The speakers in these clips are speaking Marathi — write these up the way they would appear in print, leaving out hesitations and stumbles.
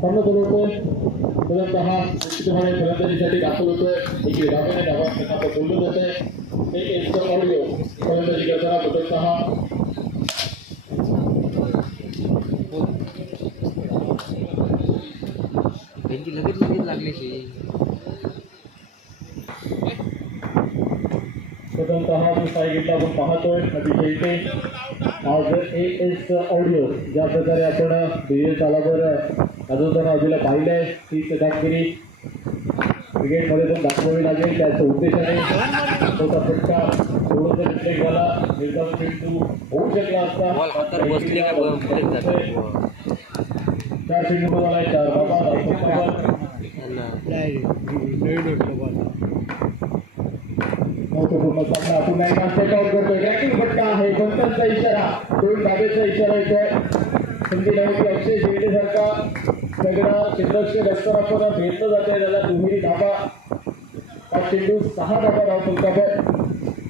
सामना सुरू होतोय. परंतु हा निश्चितपणे फलंदाजीसाठी दाखल होतोय. इकडे डाव्याने डावा बोललं जात आहे. एक ऑडिओ फलंदाजी करताना परंतु लगेच लागले स्वतंतः जो साईगीतला आपण पाहतोय अतिशय इथे आज एस ऑडिओ ज्या प्रकारे आपण डिजिटल तालावर अजून बाजूला पाहिलं आहे तीच कामगिरी क्रिकेटमध्ये पण दाखवावी लागेल. त्याच्या उद्देशाने छोटा फटका थोडं जर मिस्टेक झाला निर्धाव चेंडू होऊ शकला असता. 4 चेंडू झाला 4 बाबा महत्वपूर्ण सामना पुन्हा एकदा सेट आउट करतोय. रॅकिंग फटका आहे. पंचांचा इशारा 2 धाब्याचा इशारा येतोय. संधी नाही की अक्षय शेगडेसारखा सगळा क्षेत्रक्षक असताना पण भेटलं जाते त्याला दुहेरी धाबा. 5 चेंडू 6 धाबा धाव फलकावर.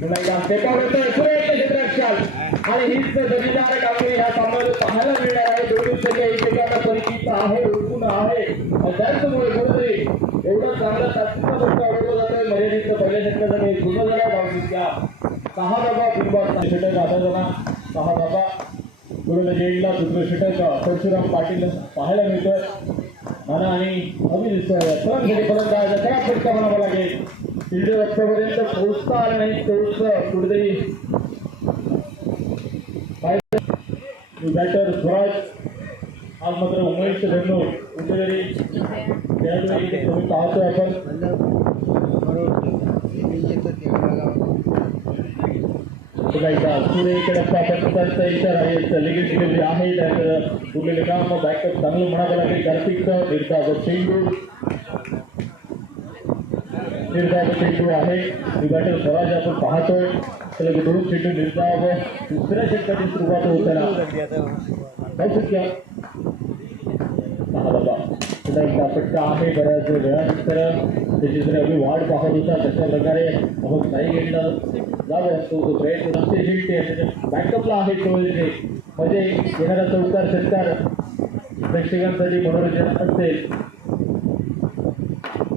पुन्हा एकदा सेट आउट होतोय. सुरेख क्षेत्ररक्षक आणि हीच दर्जेदार कामगिरी ह्या सामन्यात पाहायला मिळणार आहे. दोन्ही संघ एकमेकांना परिचित आहे ओळखून आहे. त्याचमुळे कुठेतरी एवढा चांगला ताकदीचा फटका अडवला जातोय. मर्यादित पहिल्या षटकाचा पूर्ण झाला. धावसंख्या 6 धाबा बिनबाद षटक आता जणा 6 धाबा. गुरुला जेडला दुसरं षटक परशुराम पाटील पाहायला मिळतोय. म्हणा आणि अगदी दिसतोय फलंदाज त्या फटका म्हणावा लागेल. तिथे रक्तापर्यंत पोहोचता आला नाही. तोच कुठेतरी बॅटर स्वराज आज मात्र उमेश धन्नो कुठेतरी तुम्ही पाहतोय आपण सूर्यकडे इशारा आहे. लगेच डिलिव्हरी आहे. त्यानंतर उरलेले काम बॅकअप चांगलं म्हणावं लागेल. कार्तिकचं निर्धाव चेंडू आहे. बॅटर स्वराज आपण पाहतोय. त्याला 2 चेंडू निर्धाव दुसऱ्या षटकाची सुरुवात होताना शक्य 6 धाबा. पुन्हा फटका आहे. बऱ्याच वेळानंतर त्याची जर आम्ही वाढ पाहत होता तशा प्रकारे आपण नाही घेतला जावं तो प्रयत्न जिंकते. बॅकअपला आहे तो म्हणजे येणारा चौकार षटकार प्रेक्षकांसाठी मनोरंजन असेल.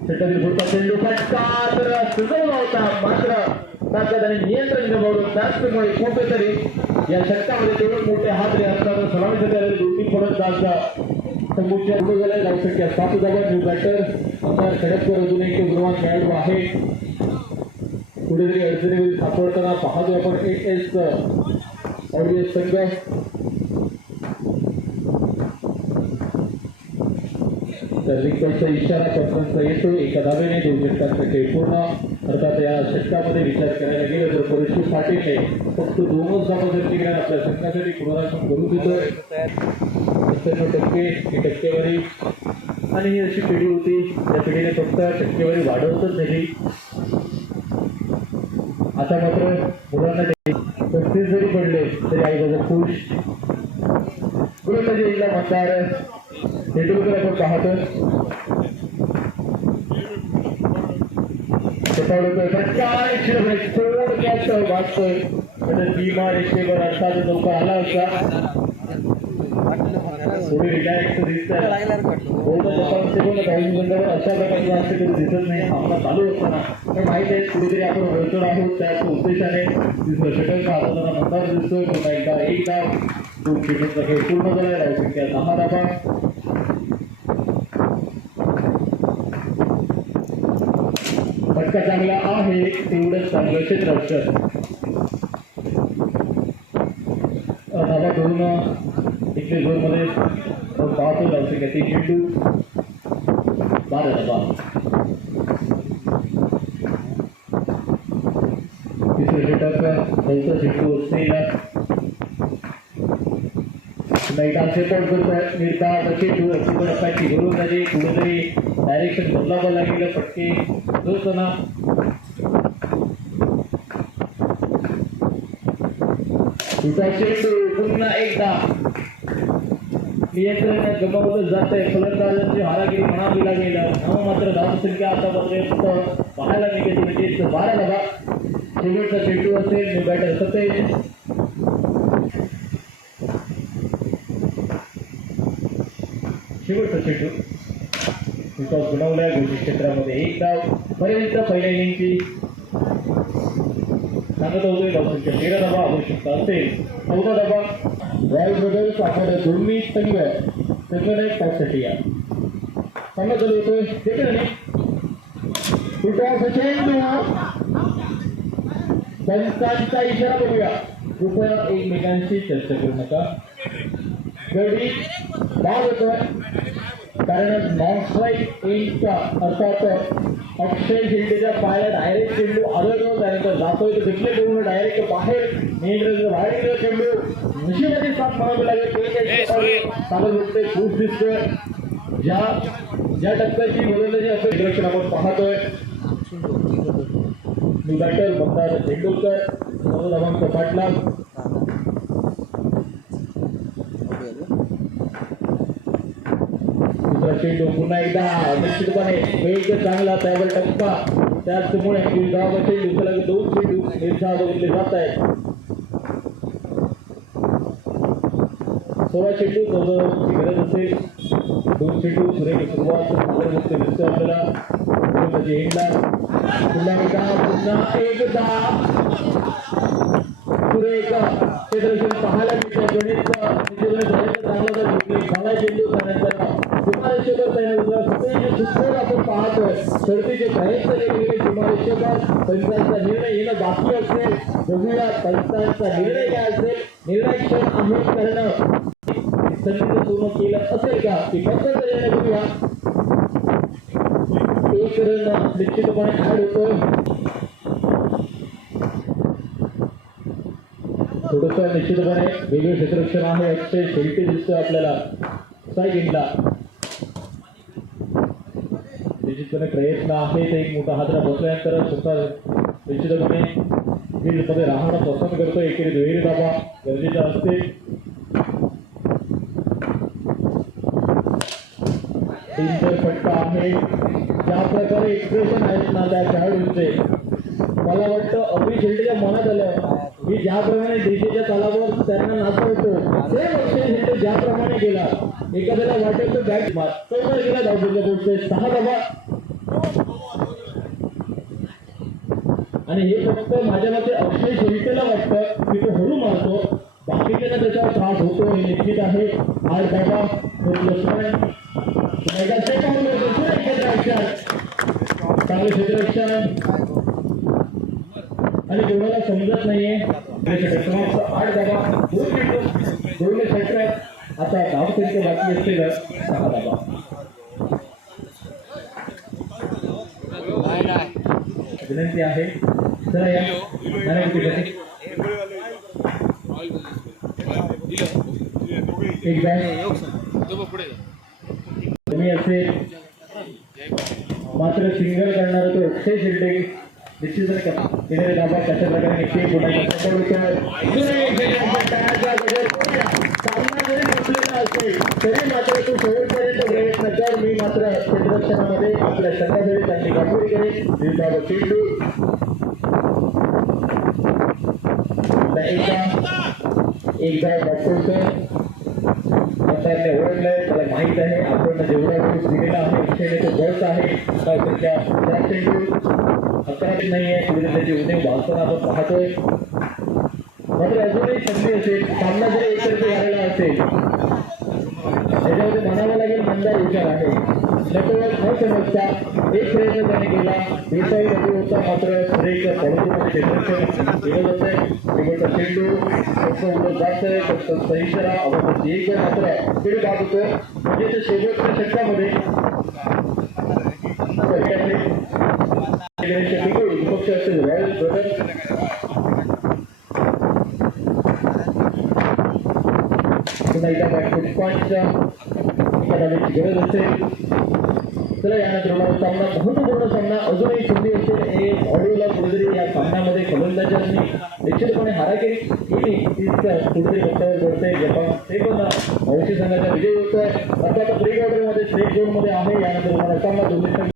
षटकातील पुढचा चेंडू फटका तर सुचवला होता मात्र ताकद आणि नियंत्रण गमावून त्याचमुळे कुठेतरी या षटकामध्ये तेवढे मोठे हात रे असताना सलामीसाठी 2-3 फलंदाज समोरच्या पुढे झाल्या. धावसंख्या 7 धाबा. न्यू बॅटर आमदार खडककर अजून एक गुणवान खेळाडू आहे. कुठेतरी अडचणीमध्ये सापडताना पाहतोय आपण एस ऑडिओ संघ. तर इशारा पंचांचा येतो. एका धाब्याने 2 षटकांचा खेळ पूर्ण. अर्थात या षटकामध्ये विचार करायला गेलं तर परिस्थिती पाटीलने फक्त 2च धाबा जर केल्या आपल्या संघासाठी पुनरागमन करून देतोय. 95% ही टक्केवारी आणि ही अशी पिढी होती त्या पिढीने फक्त टक्केवारी वाढवतच झाली. आता मात्र मुलांना 35 जरी पडले तरी आई बाबा खुश. गुरुजी जिल्हा मतदार तेंडुलकर आपण पाहतोय. वाचतोय भीमा रेषेवर अर्थात चौका आला होता. थोडी रिलॅक्स दिसत आहे. अशा प्रकारचा असते तरी दिसत नाही. सामना चालू असताना पण माहिती आहे कुठेतरी आपण वळचड आहोत. त्याच उद्देशाने षटक हाताला मतदार दिसतोय. पुन्हा एकदा 1 धाव. 2 चेंडूंचा खेळ पूर्ण झालाय. धावसंख्या 10 धाबा. फटका चांगला आहे. तेवढंच चांगलं क्षेत्ररक्षक धाबा करून इकडे झोनमध्ये पाहतो. धावसंख्या 3 चेंडू 12 धाबा. तिसरं षटक 4 चेंडू असलेला सेटआउट करतोय. निर्धाव चेंडू टप्प्याची गोलंदाजी कुठेतरी डायरेक्शन बदलावं लागेल. फटके जोडताना दुसरा चेंडू पुन्हा एकदा नियंत्रण गमावलं जात आहे. फलंदाजांची हारागिरी म्हणावी लागेल. मात्र धावसंख्या आतापर्यंत पाहायला मिळते म्हणजे 12 धाबा. शेवटचा चेंडू असेल. न्यू बॅटर सतेज. शेवटचा चेंडू विकास बनवलाय गोष्टी क्षेत्रामध्ये एक डाव पर्यंत पहिल्या इनिंगची सांगत होतोय धावसंख्या 13 धावा आवश्यकता असेल 14 धावा रॉयल ब्रदर्स आपण दोन्ही संघाने पाचसाठी या सांगत होतोय तिकडे चेंडू पंचांचा इशारा बघूया कृपया एकमेकांशी चर्चा करू नका गडी बाद होतोय कारण नॉन स्ट्राईक इनचा अर्थात अक्षय शिंदेच्या पायाला डायरेक्ट चेंडू आदळतो त्यानंतर जातोय तर डिक्लेअर करून डायरेक्ट बाहेर नेहमी बाहेर गेला चेंडू नशिबाची साथ म्हणावी लागेल चालत होते खूप दिसतोय ज्या टप्प्याची बदलण्याची असं डिरेक्शन आपण पाहतोय बॅटर मतदार तेंडुलकर धावांक पाटला दुसरा चेंडू पुन्हा एकदा निश्चितपणे वेग चांगला त्यावर टप्पा त्याचमुळे धावा चेंडू सलग 2 चेंडू निर्धार बघितले जात आहेत 16 चेंडू गरज असेल 2 चेंडू सुरेख सुरुवात दिसतो आपल्याला पुन्हा एकदा सुरेख क्षेत्ररक्षण पाहायला मिळतं गणित चांगला चेंडू त्यानंतर आपण पाहतोय शर्तीचे प्रयत्न वेगवेगळे सीमारेषेवर पंचांचा निर्णय येणं बाकी असेल बघूया पंचांचा निर्णय काय असेल निर्णयक्षण आहे करणं संधी पूर्ण केलं असेल का की पंचांचा निर्णय बघूया एक रन निश्चितपणे ऍड होतोय थोडस निश्चितपणे वेगळे क्षेत्ररक्षण आहे अक्षय शेलटी दिसतोय आपल्याला सायगिंगला निश्चितपणे प्रयत्न आहे एक मोठा हादरा बसल्यानंतर स्वतः निश्चितपणे मध्ये राहणं पसंत करतोय एकेरी दुहेरी धावा गरजेचा असते तीन फटका आहे ज्या प्रकारे एक्सप्रेशन आहेत ना त्या खेळाडूंचे मला वाटतं अभि शेल्टेच्या मनात आलं की ज्याप्रमाणे देशाच्या तलावर त्यांना नाचवतो ते अक्षय शेल्टे ज्याप्रमाणे गेला एखाद्याला वाटेल तो बॅट मार तो गेला धावसंख्या पोहोचते 6 धावा आणि हे फक्त माझ्या मते अक्षय शेल्टेला वाटतं की तो हळू मारतो बाकीच्यांना त्याचा त्रास होतो हे निश्चित आहे 8 धावा चांगले क्षेत्ररक्षण आणि कोणाला समजत नाहीये 8 धावा 2 क्षेत्र आता धावसंख्या बाकी असतील 6 धावा विनंती आहे चला या कमी असेल मात्र सिंगल करणारा तो अक्षय शेल्टे निश्चितच येणारे धाबा कशा प्रकारे निघते सामना जरी नसलेला असेल तरी मात्र तू शेवटपर्यंत प्रयत्न कर मी मात्र क्षेत्ररक्षणामध्ये आपल्या संघासाठी चांगली कामगिरी करेन विभाग चेंडू एकदा दाखवतोय सरकारने ओळखलंय त्याला माहित आहे आपण जेवढा वेळ दिलेला आहे इच्छेने तो बस आहे त्या चेंडू 11 नाहीये त्याची उद्या वाचताना आपण पाहतोय मात्र अजूनही संधी असेल सामना जरी एकतर्फी झालेला असेल त्याच्यामध्ये म्हणावं लागेल मंदार विचार आहे नटवर न समजता एक प्रयत्न त्याने केला देसाई रघु होता मात्र सुरेख पॉलिटिकल क्षेत्ररक्षण केलं जात आहे शेवटचा चेंडू फक्त उडत जात आहे फक्त सही करा अवस्थेत एक मात्र खेळ बाद होतोय म्हणजे शेवटच्या षटकामध्ये विपक्ष असेल रॉयल ब्रदर्स पुन्हा एकदा बॅटफुट पॉईंटच्या एका धावेची गरज असेल चला यानंतर होणारा सामना महत्वपूर्ण सामना अजूनही संधी असेल एक ऑडिओला कुठेतरी या सामन्यामध्ये फलंदाजांनी निश्चितपणे हारागिरी केली तीच कुठेतरी पत्त्यावर पडतंय जपान ते पण औषधी संघाचा विजय होतोय आता प्री क्वार्टरमध्ये स्ट्रेट झोनमध्ये आहे यानंतर होणारा सामना दोन्ही